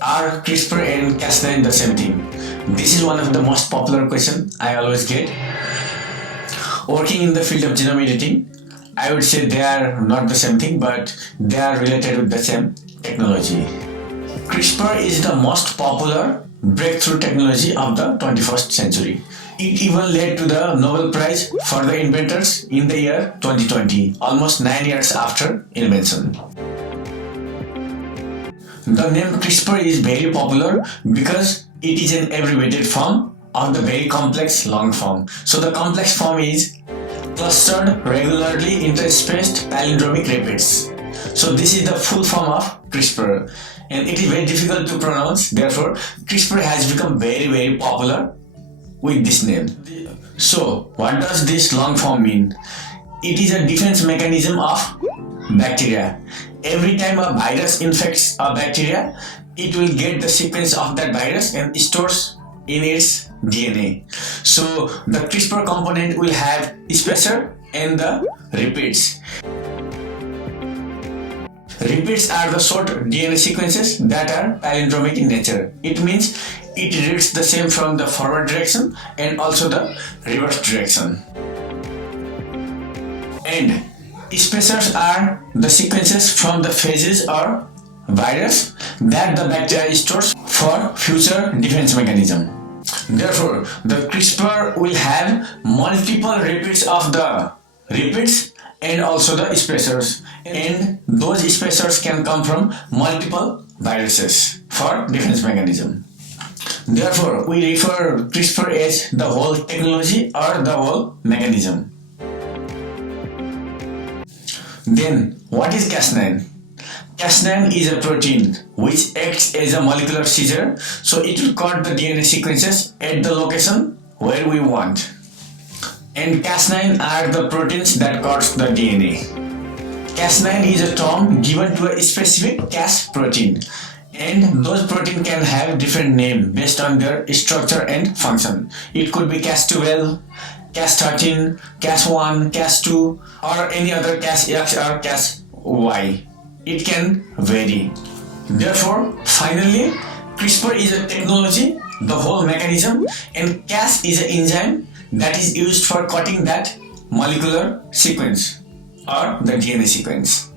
Are CRISPR and Cas9 the same thing? This is one of the most popular questions I always get. Working in the field of genome editing, I would say they are not the same thing, but they are related with the same technology. CRISPR is the most popular breakthrough technology of the 21st century. It even led to the Nobel Prize for the inventors in the year 2020, almost 9 years after invention. The name CRISPR is very popular because it is an abbreviated form of the very complex long form. So the complex form is clustered regularly interspaced palindromic repeats. So this is the full form of CRISPR, and it is very difficult to pronounce. Therefore, CRISPR has become very popular with this name. So what does this long form mean? It is a defense mechanism of bacteria. Every time a virus infects a bacteria, it will get the sequence of that virus and stores in its DNA. So the CRISPR component will have spacer and the repeats. Repeats are the short DNA sequences that are palindromic in nature. It means it reads the same from the forward direction and also the reverse direction. And spacers are the sequences from the phases or virus that the bacteria stores for future defense mechanism. Therefore, the CRISPR will have multiple repeats of the repeats and also the spacers, and those spacers can come from multiple viruses for defense mechanism. Therefore, we refer CRISPR as the whole technology or the whole mechanism. Then, what is Cas9? Cas9 is a protein which acts as a molecular seizure, so it will cut the DNA sequences at the location where we want. And Cas9 are the proteins that cuts the DNA. Cas9 is a term given to a specific Cas protein, and those proteins can have different names based on their structure and function. It could be Cas12, Cas13, Cas1, Cas2, or any other Cas-X or Cas-Y. It can vary. Therefore, finally, CRISPR is a technology, the whole mechanism, and Cas is an enzyme that is used for cutting that molecular sequence or the DNA sequence.